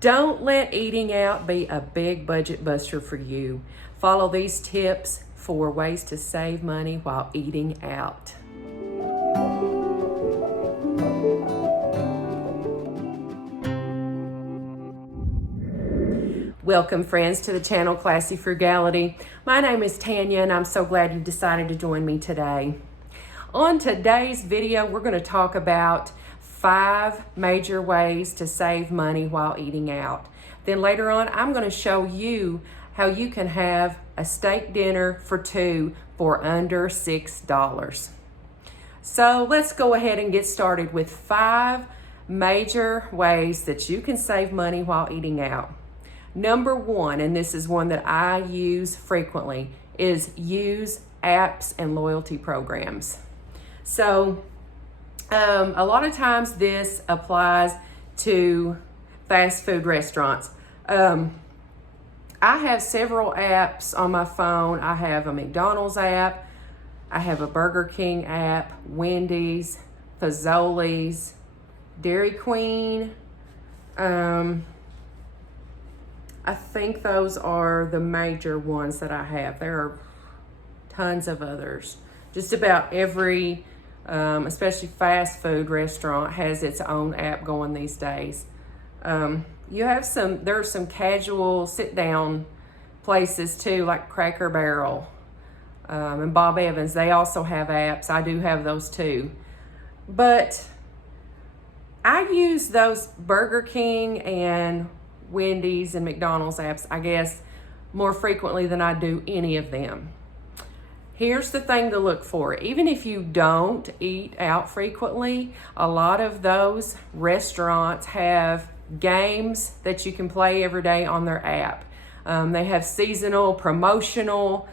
Don't let eating out be a big budget buster for you. Follow these tips for ways to save money while eating out. Welcome, friends, to the channel Classy Frugality. My name is Tanya, and I'm so glad you decided to join me today. On today's video, we're going to talk about 5 major ways to save money while eating out. Then later on, I'm going to show you how you can have a steak dinner for 2 for under $6. So let's go ahead and get started with 5 major ways that you can save money while eating out. Number 1, and this is one that I use frequently, is use apps and loyalty programs. So a lot of times this applies to fast food restaurants. I have several apps on my phone. I have a McDonald's app, I have a Burger King app, Wendy's, Fazoli's, Dairy Queen. I think those are the major ones that I have. There are tons of others. Just about every, especially fast food restaurant, has its own app going these days. There are some casual sit-down places too, like Cracker Barrel and Bob Evans. They also have apps. I do have those too. But I use those Burger King and Wendy's and McDonald's apps, I guess, more frequently than I do any of them. Here's the thing to look for. Even if you don't eat out frequently, a lot of those restaurants have games that you can play every day on their app. They have seasonal, promotional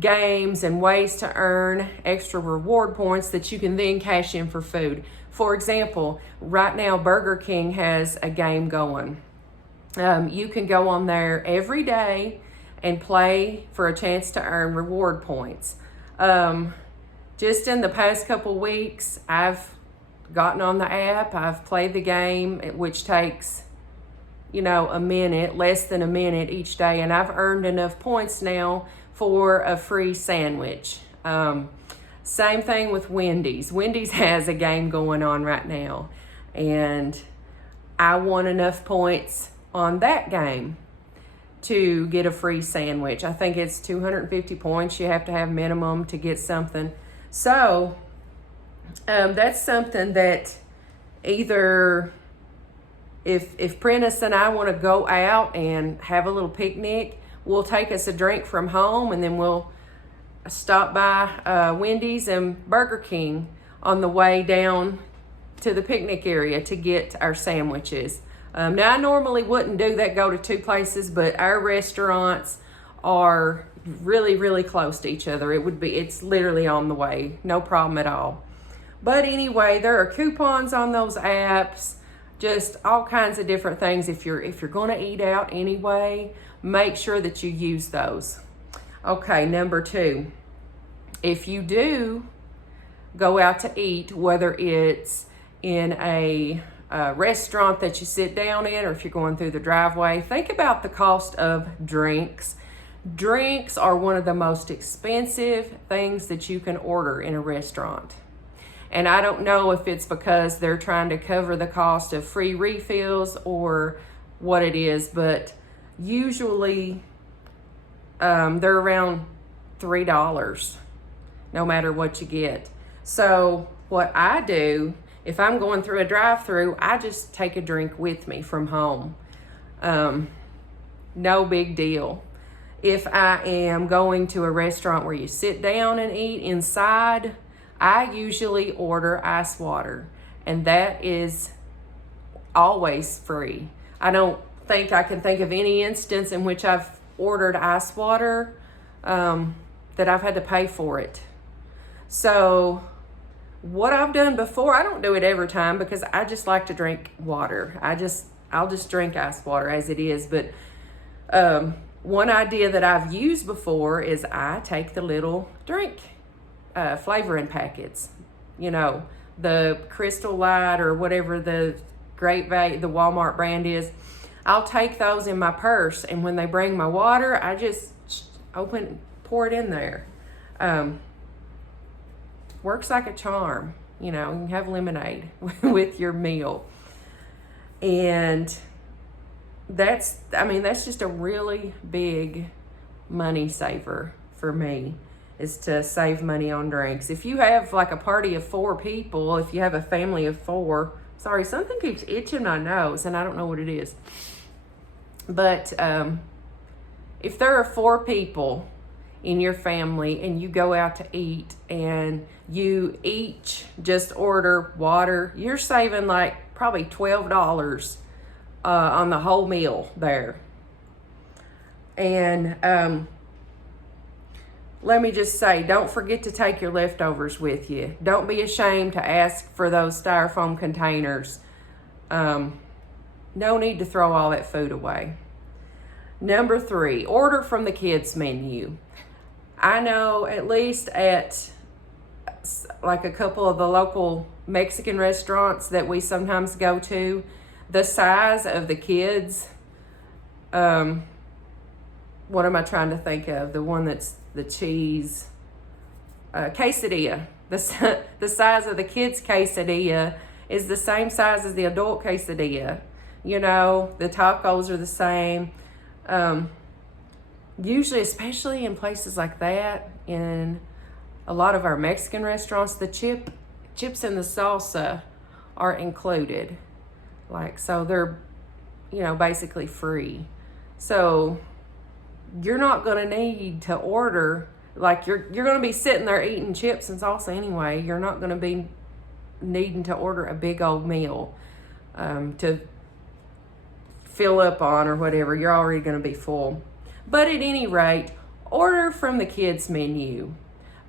games and ways to earn extra reward points that you can then cash in for food. For example, right now Burger King has a game going. You can go on there every day and play for a chance to earn reward points. Just in the past couple weeks, I've gotten on the app, I've played the game, which takes, a minute, less than a minute each day, and I've earned enough points now for a free sandwich. Same thing with Wendy's. Wendy's has a game going on right now, and I won enough points on that game to get a free sandwich. I think it's 250 points you have to have minimum to get something. So that's something that either if Prentice and I want to go out and have a little picnic, we'll take us a drink from home, and then we'll stop by Wendy's and Burger King on the way down to the picnic area to get our sandwiches. Now, I normally wouldn't do that, go to 2 places, but our restaurants are really, really close to each other. It's literally on the way, no problem at all. But anyway, there are coupons on those apps, just all kinds of different things. If you're going to eat out anyway, make sure that you use those. Okay, number 2, if you do go out to eat, whether it's in a restaurant that you sit down in, or if you're going through the driveway, think about the cost of drinks. Drinks are one of the most expensive things that you can order in a restaurant. And I don't know if it's because they're trying to cover the cost of free refills or what it is, but usually they're around $3 no matter what you get. So what I do, if I'm going through a drive-through, I just take a drink with me from home. No big deal. If I am going to a restaurant where you sit down and eat inside, I usually order ice water, and that is always free. I don't think I can think of any instance in which I've ordered ice water that I've had to pay for it. So what I've done before, I don't do it every time because I just like to drink water. I'll just drink ice water as it is. But one idea that I've used before is I take the little drink flavoring packets, the Crystal Light or whatever the Great Value, the Walmart brand is. I'll take those in my purse, and when they bring my water, I just pour it in there. Works like a charm. You know, you can have lemonade with your meal. And that's just a really big money saver for me, is to save money on drinks. If you have like a party of 4 people, if you have a family of 4, sorry, something keeps itching my nose and I don't know what it is. But if there are 4 people in your family and you go out to eat and you each just order water, you're saving like probably $12 on the whole meal there. And let me just say, don't forget to take your leftovers with you. Don't be ashamed to ask for those styrofoam containers. No need to throw all that food away. Number 3, order from the kids menu. I know at least at like a couple of the local Mexican restaurants that we sometimes go to, the size of the kids, what am I trying to think of? The one that's the cheese, quesadilla. The size of the kids' quesadilla is the same size as the adult quesadilla. You know, the tacos are the same. Usually, especially in places like that, in a lot of our Mexican restaurants, the chips and the salsa are included. Like, so they're, you know, basically free. So you're not going to need to order, like you're going to be sitting there eating chips and salsa anyway. You're not going to be needing to order a big old meal to fill up on or whatever. You're already going to be full. But at any rate, order from the kids menu.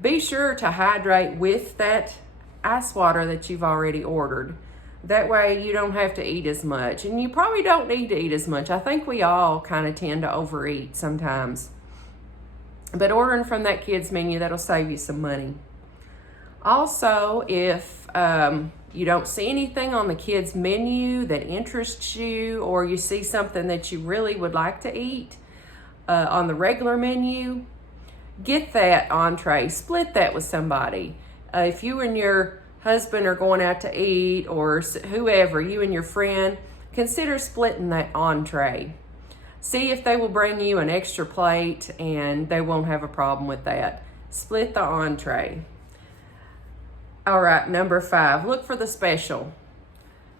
Be sure to hydrate with that ice water that you've already ordered. That way you don't have to eat as much. And you probably don't need to eat as much. I think we all kind of tend to overeat sometimes. But ordering from that kids menu, that'll save you some money. Also, if you don't see anything on the kids menu that interests you, or you see something that you really would like to eat on the regular menu, get that entree. Split that with somebody. If you and your husband are going out to eat, or whoever, you and your friend, consider splitting that entree. See if they will bring you an extra plate, and they won't have a problem with that. Split the entree. All right, number 5, look for the special.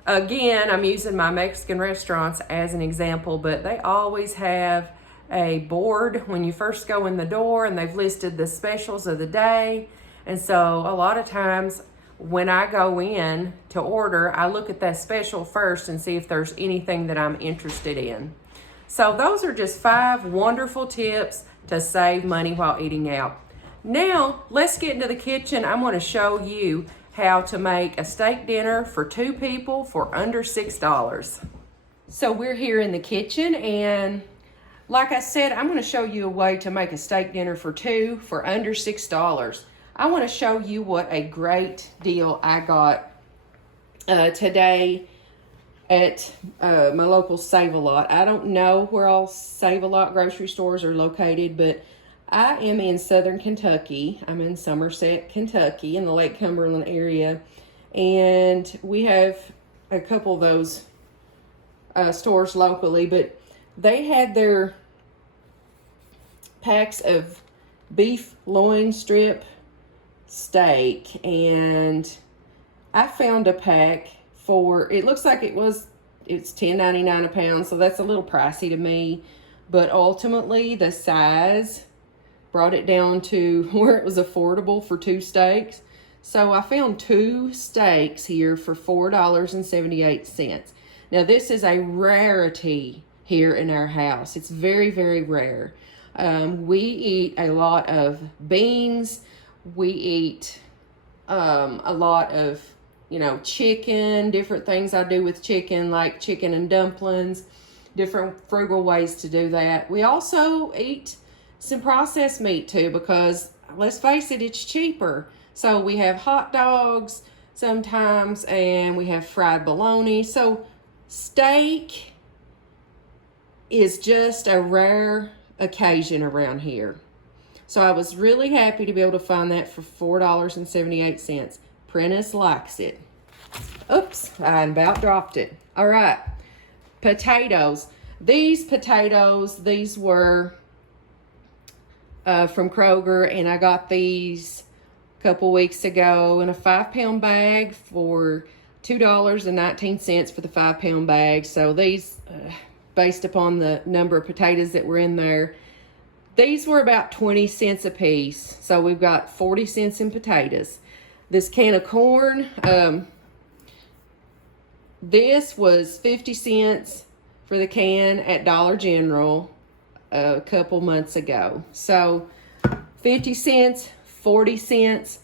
Again, I'm using my Mexican restaurants as an example, but they always have a board when you first go in the door, and they've listed the specials of the day. And so a lot of times when I go in to order, I look at that special first and see if there's anything that I'm interested in. So those are just 5 wonderful tips to save money while eating out. Now, let's get into the kitchen. I'm going to show you how to make a steak dinner for 2 people for under $6. So we're here in the kitchen, and like I said, I'm going to show you a way to make a steak dinner for 2 for under $6. I want to show you what a great deal I got today at my local Save-A-Lot. I don't know where all Save-A-Lot grocery stores are located, but I am in southern Kentucky. I'm in Somerset, Kentucky, in the Lake Cumberland area. And we have a couple of those stores locally, but they had their packs of beef loin strip steak, and I found a pack for, it looks like it's $10.99 a pound, so that's a little pricey to me, but ultimately the size brought it down to where it was affordable for 2 steaks. So I found 2 steaks here for $4.78. Now this is a rarity here in our house. It's very, very rare. We eat a lot of beans. We eat a lot of, chicken, different things I do with chicken, like chicken and dumplings, different frugal ways to do that. We also eat some processed meat too, because let's face it, it's cheaper. So we have hot dogs sometimes, and we have fried bologna. So steak is just a rare occasion around here. So I was really happy to be able to find that for $4.78. Prentice likes it. Oops, I about dropped it. All right, potatoes. These potatoes, these were from Kroger, and I got these a couple weeks ago in a 5-pound bag for $2.19 for the 5-pound bag. So these, based upon the number of potatoes that were in there, these were about 20 cents a piece. So we've got 40 cents in potatoes. This can of corn, this was 50 cents for the can at Dollar General a couple months ago. So 50 cents, 40 cents,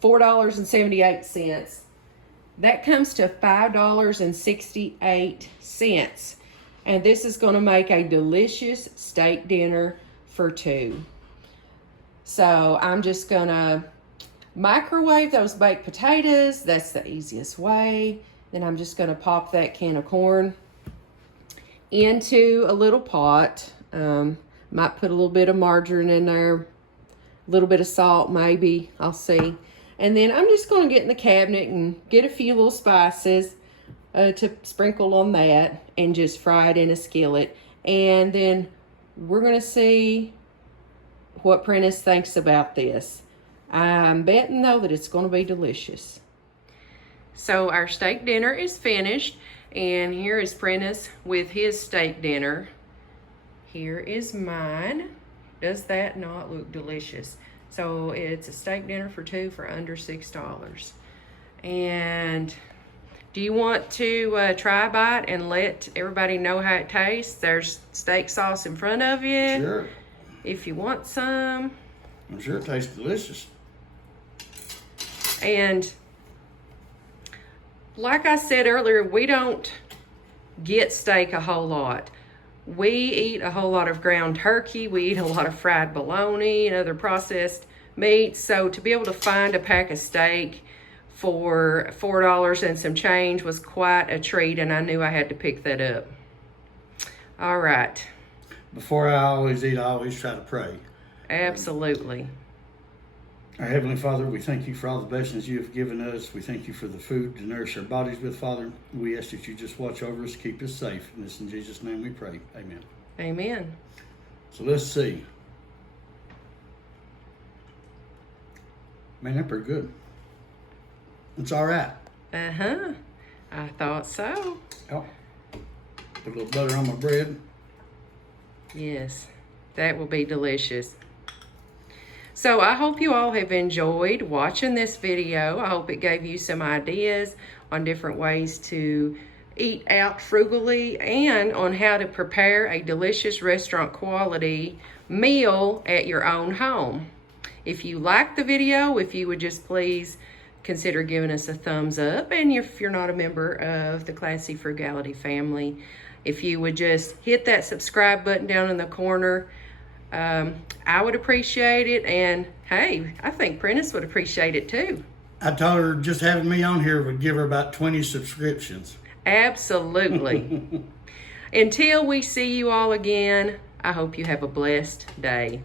$4.78. That comes to $5.68. And this is going to make a delicious steak dinner for two. So I'm just going to microwave those baked potatoes. That's the easiest way. Then I'm just going to pop that can of corn into a little pot. Might put a little bit of margarine in there, a little bit of salt maybe, I'll see. And then I'm just going to get in the cabinet and get a few little spices to sprinkle on that and just fry it in a skillet. And then we're going to see what Prentice thinks about this. I'm betting though that it's going to be delicious. So our steak dinner is finished, and here is Prentice with his steak dinner. Here is mine. Does that not look delicious? So it's a steak dinner for two for under $6. And do you want to try a bite and let everybody know how it tastes? There's steak sauce in front of you. Sure. If you want some. I'm sure it tastes delicious. And like I said earlier, we don't get steak a whole lot. We eat a whole lot of ground turkey. We eat a lot of fried bologna and other processed meats. So to be able to find a pack of steak for $4 and some change was quite a treat, and I knew I had to pick that up. All right. Before I always eat, I always try to pray. Absolutely. Our Heavenly Father, we thank you for all the blessings you have given us. We thank you for the food to nourish our bodies with, Father. We ask that you just watch over us, keep us safe. And this in Jesus' name we pray. Amen. Amen. So let's see. Man, they're pretty good. It's all right. Uh-huh. I thought so. Oh, put a little butter on my bread. Yes, that will be delicious. So I hope you all have enjoyed watching this video. I hope it gave you some ideas on different ways to eat out frugally and on how to prepare a delicious restaurant quality meal at your own home. If you liked the video, if you would just please consider giving us a thumbs up. And if you're not a member of the Classy Frugality family, if you would just hit that subscribe button down in the corner, I would appreciate it. And hey, I think Prentice would appreciate it too. I told her just having me on here would give her about 20 subscriptions. Absolutely. Until we see you all again, I hope you have a blessed day.